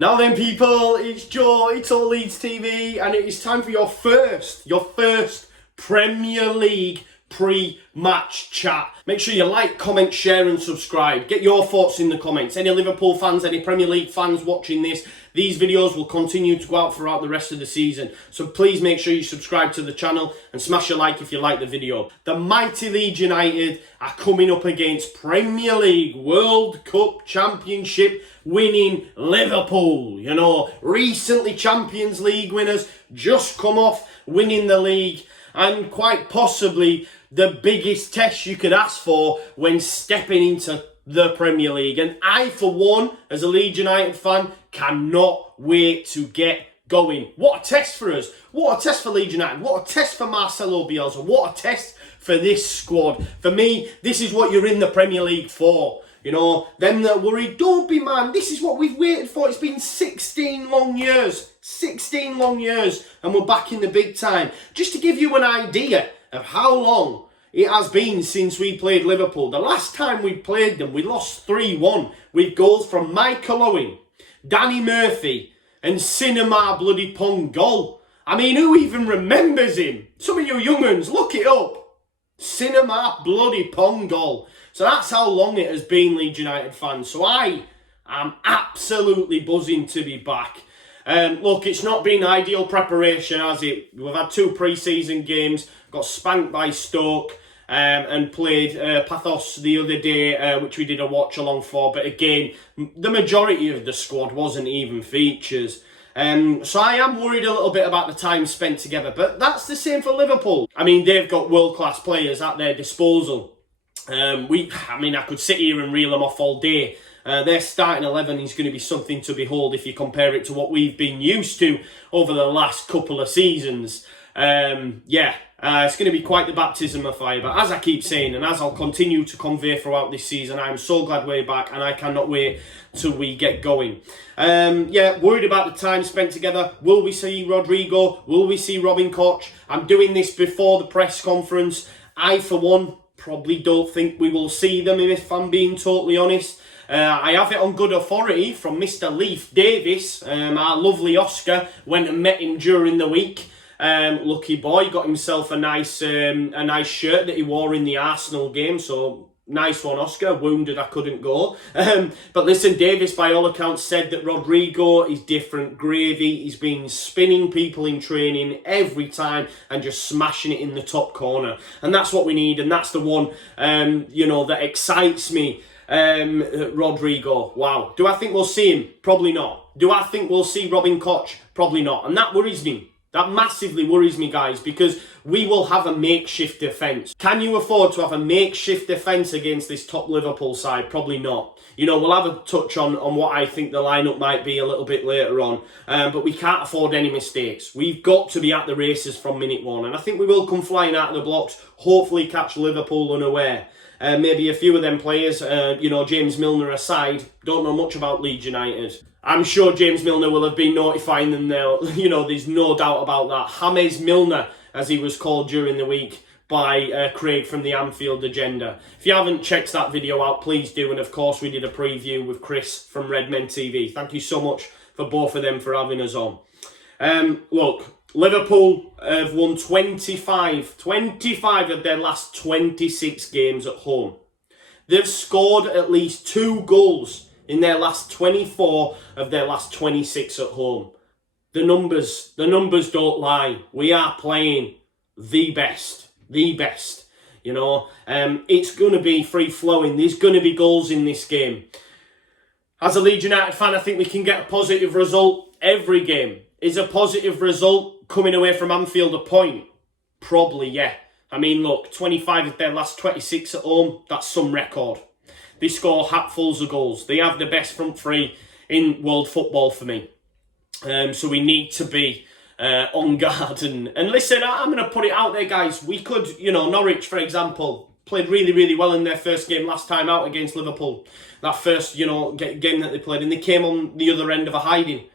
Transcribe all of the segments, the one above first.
Now then people, it's Joe, it's all Leeds TV, and it is time for your first Premier League pre-match chat. Make sure you like, comment, share and subscribe. Get your thoughts in the comments. Any Liverpool fans, any Premier League fans watching this, these videos will continue to go out throughout the rest of the season. So please make sure you subscribe to the channel and smash a like if you like the video. The mighty Leeds United are coming up against Premier League World Cup Championship winning Liverpool. You know, recently Champions League winners, just come off winning the league, and quite possibly the biggest test you could ask for when stepping into the Premier League. And I, for one, as a Leeds United fan, cannot wait to get going. What a test for us. What a test for Leeds United. What a test for Marcelo Bielsa. What a test for this squad. For me, this is what you're in the Premier League for. You know, them that worry, don't be, man. This is what we've waited for. It's been 16 long years. 16 long years. And we're back in the big time. Just to give you an idea of how long it has been since we played Liverpool. The last time we played them, we lost 3-1 with goals from Michael Owen, Danny Murphy and Cinema bloody Pongolle. I mean, who even remembers him? Some of you young uns, look it up. Cinema bloody Pongolle. So that's how long it has been, Leeds United fans. So I am absolutely buzzing to be back. Look, it's not been ideal preparation, has it? We've had 2 pre-season games, got spanked by Stoke, and played Pathos the other day, which we did a watch-along for. But again, the majority of the squad wasn't even features. So I am worried a little bit about the time spent together. But that's the same for Liverpool. I mean, they've got world-class players at their disposal. I could sit here and reel them off all day. Their starting 11 is going to be something to behold if you compare it to what we've been used to over the last couple of seasons. It's going to be quite the baptism of fire. But as I keep saying, and as I'll continue to convey throughout this season, I'm so glad we're back, and I cannot wait till we get going. Worried about the time spent together. Will we see Rodrigo? Will we see Robin Koch? I'm doing this before the press conference. I, for one, probably don't think we will see them, if I'm being totally honest. I have it on good authority from Mr. Leif Davis. Our lovely Oscar went and met him during the week. Lucky boy, got himself a nice shirt that he wore in the Arsenal game. So nice one, Oscar. Wounded I couldn't go. But listen, Davis, by all accounts, said that Rodrigo is different gravy. He's been spinning people in training every time and just smashing it in the top corner. And that's what we need. And that's the one, that excites me. Rodrigo, wow. Do I think we'll see him? Probably not. Do I think we'll see Robin Koch? Probably not. And that worries me. That massively worries me, guys, because we will have a makeshift defence. Can you afford to have a makeshift defence against this top Liverpool side? Probably not. You know, we'll have a touch on what I think the lineup might be a little bit later on. But we can't afford any mistakes. We've got to be at the races from minute 1. And I think we will come flying out of the blocks, hopefully catch Liverpool unaware. Maybe a few of them players, James Milner aside, don't know much about Leeds United. I'm sure James Milner will have been notifying them there. There's no doubt about that. James Milner, as he was called during the week by Craig from the Anfield Agenda. If you haven't checked that video out, please do. And of course, we did a preview with Chris from Redmen TV. Thank you so much for both of them for having us on. Look, Liverpool have won 25 of their last 26 games at home. They've scored at least 2 goals in their last 24 of their last 26 at home. The numbers don't lie. We are playing the best. It's going to be free-flowing. There's going to be goals in this game. As a Leeds United fan, I think we can get a positive result every game. Is a positive result coming away from Anfield a point? Probably, yeah. I mean, look, 25 of their last 26 at home, that's some record. They score hatfuls of goals. They have the best front three in world football for me. So we need to be on guard. And listen, I'm going to put it out there, guys. We could, Norwich, for example, played really, really well in their first game last time out against Liverpool. That first, game that they played. And they came on the other end of a hiding.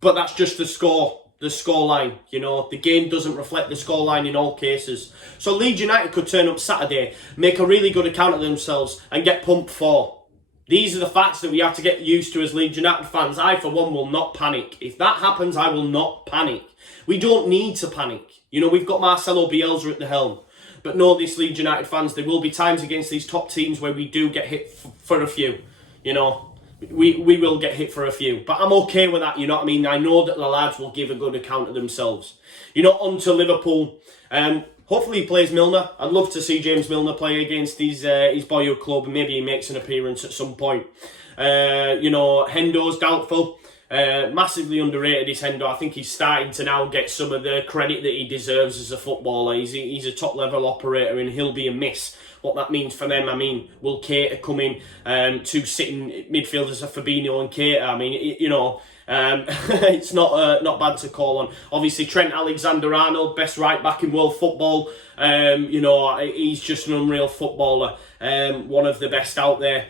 But that's just the scoreline. The game doesn't reflect the scoreline in all cases. So Leeds United could turn up Saturday, make a really good account of themselves and get pumped for These are the facts that we have to get used to as Leeds United fans. I, for one, will not panic. If that happens, I will not panic. We don't need to panic. You know, we've got Marcelo Bielsa at the helm. But know this, Leeds United fans, there will be times against these top teams where we do get hit for a few. You know, we will get hit for a few. But I'm okay with that, you know what I mean? I know that the lads will give a good account of themselves. You know, on to Liverpool. Hopefully he plays Milner. I'd love to see James Milner play against his boyhood club, and maybe he makes an appearance at some point. You know, Hendo's doubtful. Massively underrated is Hendo. I think he's starting to now get some of the credit that he deserves as a footballer. He's a top level operator, and he'll be a miss. What that means for them, I mean, will Keita come in to sitting midfielders of Fabinho and Keita? I mean, you know, it's not bad to call on. Obviously, Trent Alexander-Arnold, best right back in world football. You know, he's just an unreal footballer. One of the best out there.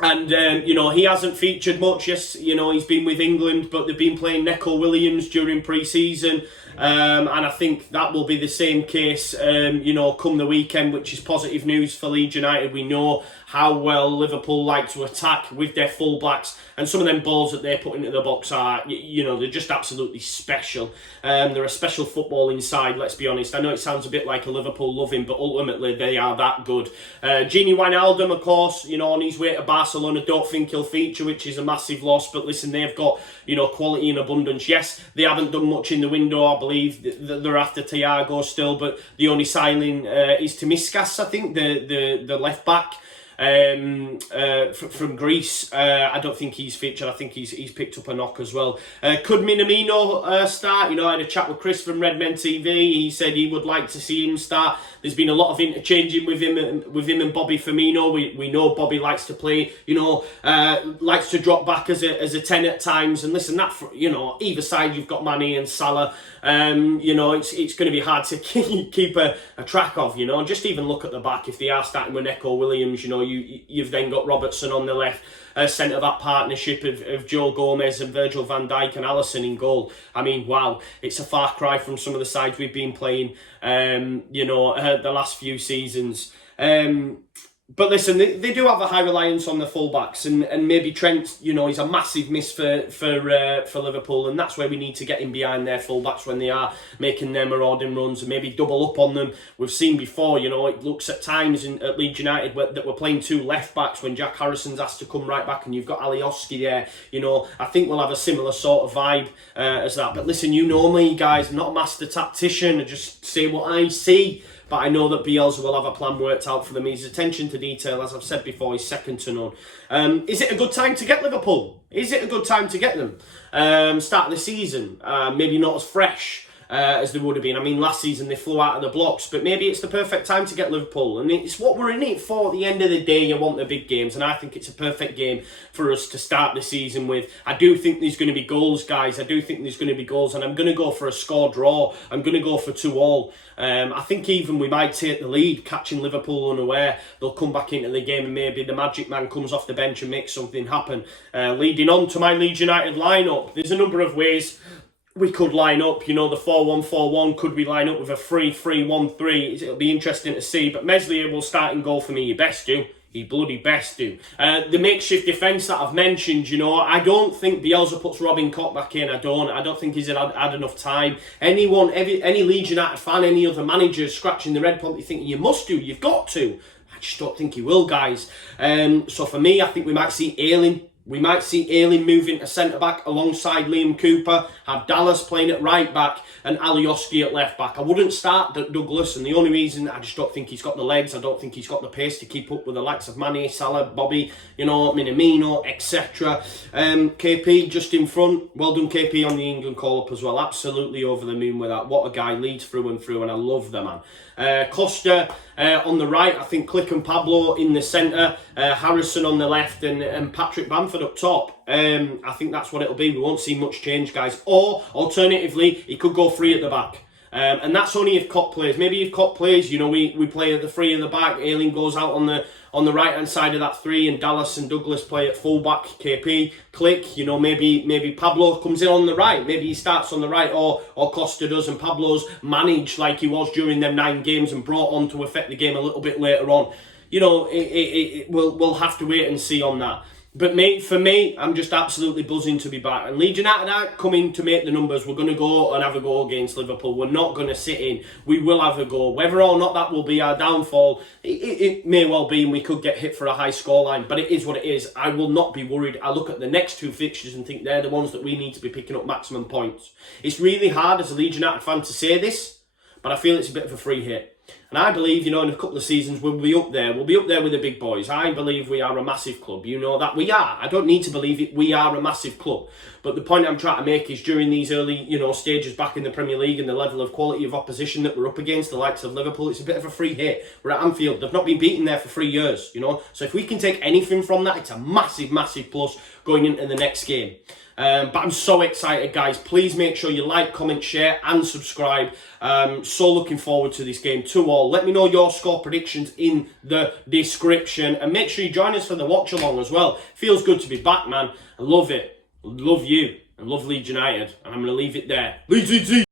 And, you know, he hasn't featured much. Yes, you know, he's been with England, but they've been playing Neco Williams during pre-season. And I think that will be the same case, you know, come the weekend, which is positive news for Leeds United. We know how well Liverpool like to attack with their full-backs, and some of them balls that they're putting into the box are, you know, they're just absolutely special. They're a special footballing side, let's be honest. I know it sounds a bit like a Liverpool loving, but ultimately they are that good. Gini Wijnaldum, of course, you know, on his way to Barcelona, don't think he'll feature, which is a massive loss, but listen, they've got, you know, quality in abundance. Yes, they haven't done much in the window, I believe they're after Thiago still, but the only signing is Timiskas, I think, the left back. From Greece. I don't think he's featured. I think he's picked up a knock as well. Could Minamino start? You know, I had a chat with Chris from Redmen TV. He said he would like to see him start. There's been a lot of interchanging with him and Bobby Firmino. We know Bobby likes to play, you know, likes to drop back as a 10 at times. And listen, that, you know, either side you've got Mane and Salah. You know, it's going to be hard to keep a track of, you know. Just even look at the back. If they are starting with Neco Williams, you know, you've then got Robertson on the left, centre that partnership of Joe Gomez and Virgil van Dijk and Alisson in goal. I mean, wow, it's a far cry from some of the sides we've been playing, you know, the last few seasons. But listen, they do have a high reliance on the fullbacks, and maybe Trent, you know, he's a massive miss for Liverpool, and that's where we need to get in behind their fullbacks when they are making their marauding runs, and maybe double up on them. We've seen before, you know, it looks at times at Leeds United that we're playing two left backs when Jack Harrison's asked to come right back, and you've got Alioski there. You know, I think we'll have a similar sort of vibe as that. But listen, you know me, guys, I'm not a master tactician. I just say what I see. But I know that Bielsa will have a plan worked out for them. His attention to detail, as I've said before, is second to none. Is it a good time to get Liverpool? Is it a good time to get them? Start of the season, maybe not as fresh as they would have been. I mean, last season they flew out of the blocks, but maybe it's the perfect time to get Liverpool. And it's what we're in it for. At the end of the day, you want the big games, and I think it's a perfect game for us to start the season with. I do think there's going to be goals, guys. I do think there's going to be goals, and I'm going to go for a score draw. I'm going to go for 2-2. I think even we might take the lead, catching Liverpool unaware. They'll come back into the game, and maybe the magic man comes off the bench and makes something happen. Leading on to my Leeds United lineup, there's a number of ways we could line up. You know, the 4-1-4-1, could we line up with a 3-3-1-3? It'll be interesting to see. But Meslier will start in goal for me. You best do. He bloody best do. The makeshift defence that I've mentioned, you know, I don't think Bielsa puts Robin Koch back in. I don't think he's had enough time. Any Leeds United fan, any other manager scratching the red pump, you think you must do, you've got to. I just don't think he will, guys. So for me, I think we might see Ayling. We might see Ayling moving to centre-back alongside Liam Cooper, have Dallas playing at right-back and Alioski at left-back. I wouldn't start Douglas, and the only reason, I just don't think he's got the legs, I don't think he's got the pace to keep up with the likes of Mane, Salah, Bobby, you know, Minamino, etc. KP just in front. Well done, KP, on the England call-up as well. Absolutely over the moon with that. What a guy, leads through and through, and I love the man. Costa on the right, I think Click and Pablo in the centre, Harrison on the left, and Patrick Bamford up top. I think that's what it'll be. We won't see much change, guys. Or, alternatively, he could go free at the back. And that's only if Koch plays. Maybe if Koch plays, you know, we play at the free at the back, Ayling goes out on the right-hand side of that three, and Dallas and Douglas play at full-back, KP, Click, you know, maybe Pablo comes in on the right, maybe he starts on the right, or Costa does, and Pablo's managed like he was during them 9 games and brought on to affect the game a little bit later on. we'll have to wait and see on that. But mate, for me, I'm just absolutely buzzing to be back. And Leeds United aren't coming to make the numbers. We're going to go and have a go against Liverpool. We're not going to sit in. We will have a go. Whether or not that will be our downfall, it may well be, and we could get hit for a high scoreline. But it is what it is. I will not be worried. I look at the next two fixtures and think they're the ones that we need to be picking up maximum points. It's really hard as a Leeds United fan to say this, but I feel it's a bit of a free hit. And I believe, in a couple of seasons, we'll be up there. We'll be up there with the big boys. I believe we are a massive club. You know that we are. I don't need to believe it. We are a massive club. But the point I'm trying to make is during these early, stages back in the Premier League and the level of quality of opposition that we're up against, the likes of Liverpool, it's a bit of a free hit. We're at Anfield. They've not been beaten there for 3 years, So if we can take anything from that, it's a massive, massive plus going into the next game. But I'm so excited, guys. Please make sure you like, comment, share and subscribe. So looking forward to this game. 2-2. Let me know your score predictions in the description. And make sure you join us for the watch along as well. Feels good to be back, man. I love it. Love you. And love Leeds United. And I'm going to leave it there. Leeds, Leeds, Leeds.